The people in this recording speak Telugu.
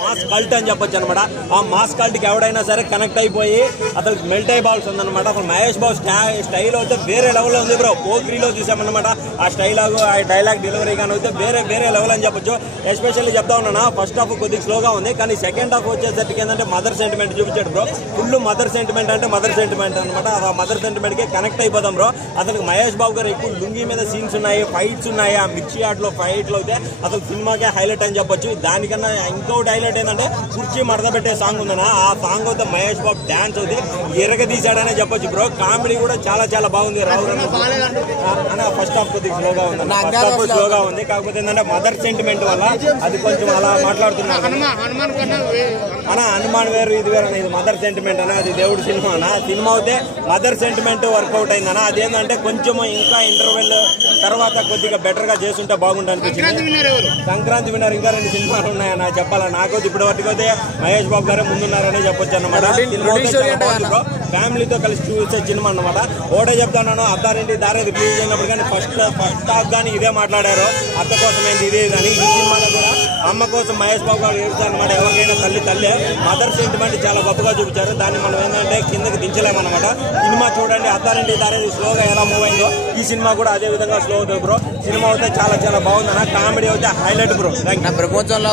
మాస్ కల్ట్ అని చెప్పొచ్చు అనమాట. ఆ మాస్ కల్ట్ కి ఎవడైనా సరే కనెక్ట్ అయిపోయి అసలు మెల్ట్ అయిపోవాల్సి ఉందన్నమాట. అసలు మహేష్ బాబు స్టైల్ అయితే వేరే లెవెల్లో ఉంది బ్రో. పోక్రీలో చూసామన్నమాట. ఆ స్టైల్ ఆ డైలాగ్ డెలివరీ కానీ అయితే వేరే లెవెల్ అని చెప్పొచ్చు. ఎస్పెషల్లీ చెప్తా ఉన్నా ఫస్ట్ హాఫ్ కొద్దిగా స్లోగా ఉంది, కానీ సెకండ్ హాఫ్ వచ్చేసరికి ఏంటంటే మదర్ సెంటిమెంట్ చూపించాడు బ్రో. ఫుల్ మదర్ సెంటిమెంట్ అంటే మదర్ సెంటిమెంట్ అనమాట. ఆ మదర్ సెంటిమెంట్ కి కనెక్ట్ అయిపోతాం బ్రో. అసలు మహేష్ బాబు గారు ఎక్కువ లుంగి మీద సీన్స్ ఉన్నాయి, ఫైట్స్ ఉన్నాయి. ఆ మిర్చి ఆటలో ఫైట్లు అయితే అసలు సినిమాకే హైలైట్ అని చెప్పొచ్చు. దానికన్నా ఇంకొకటి హైలైట్ ఏంటంటే కుర్చీ మడత పెట్టే సాంగ్ ఉందన్న. ఆ సాంగ్ అయితే మహేష్ బాబు డాన్స్ అయితే ఎరగదీశాడనే చెప్పొచ్చు బ్రో. కామెడీ కూడా చాలా బాగుంది. రావు ఫస్ట్ హాఫ్ కొద్దిగా స్లోగా ఉంది, స్లోగా ఉంది. కాకపోతే ఏంటంటే మదర్ సెంటిమెంట్ వల్ల అది కొంచెం అలా మాట్లాడుతున్నారు అన్న. హనుమాన్ వేరు ఇది వేరు అన్న. ఇది మదర్ సెంటిమెంట్ అన్న. అది దేవుడి సినిమా అన్న. సినిమా అయితే మదర్ సెంటిమెంట్ వర్కౌట్ అయిందన్న. అదేంటంటే కొంచెం ఇంకా ఇంటర్వెల్ తర్వాత కొద్దిగా బెటర్ గా చేస్తుంటే బాగుంటుంది అనిపించింది. సంక్రాంతి విన్నర్ ఇంకా 2 సినిమాలు ఉన్నాయన్న చెప్పాలా. నాకు ఇప్పటి వరకు అయితే మహేష్ బాబు గారే ముందున్నారని చెప్పొచ్చు అన్నమాట. ఫ్యామిలీతో కలిసి చూసే సినిమా అన్నమాట. ఒకటే చెప్తాను, అత్తారింటి దారి రిలీజ్ అయినప్పుడు కానీ ఫస్ట్ హాఫ్ కానీ ఇదే మాట్లాడారు. అత్త కోసం ఏంటి ఇదే కానీ. ఈ సినిమాలో కూడా అమ్మ కోసం మహేష్ బాబు గారు ఏడుస్తారు అనమాట. ఎవరికైనా తల్లే మదర్ సెంటిమెంట్ చాలా గొప్పగా చూపించారు. దాన్ని మనం ఏంటంటే కిందకి దించలేమన్నమాట. సినిమా చూడండి, అత్తారింటి దారి స్లోగా ఎలా మూవ్ అయిందో ఈ సినిమా కూడా అదే విధంగా స్లో అవుతుంది బ్రో. సినిమా అయితే చాలా బాగుందన్న. కామెడీ అయితే హైలైట్ బ్రో. ప్రపంచంలో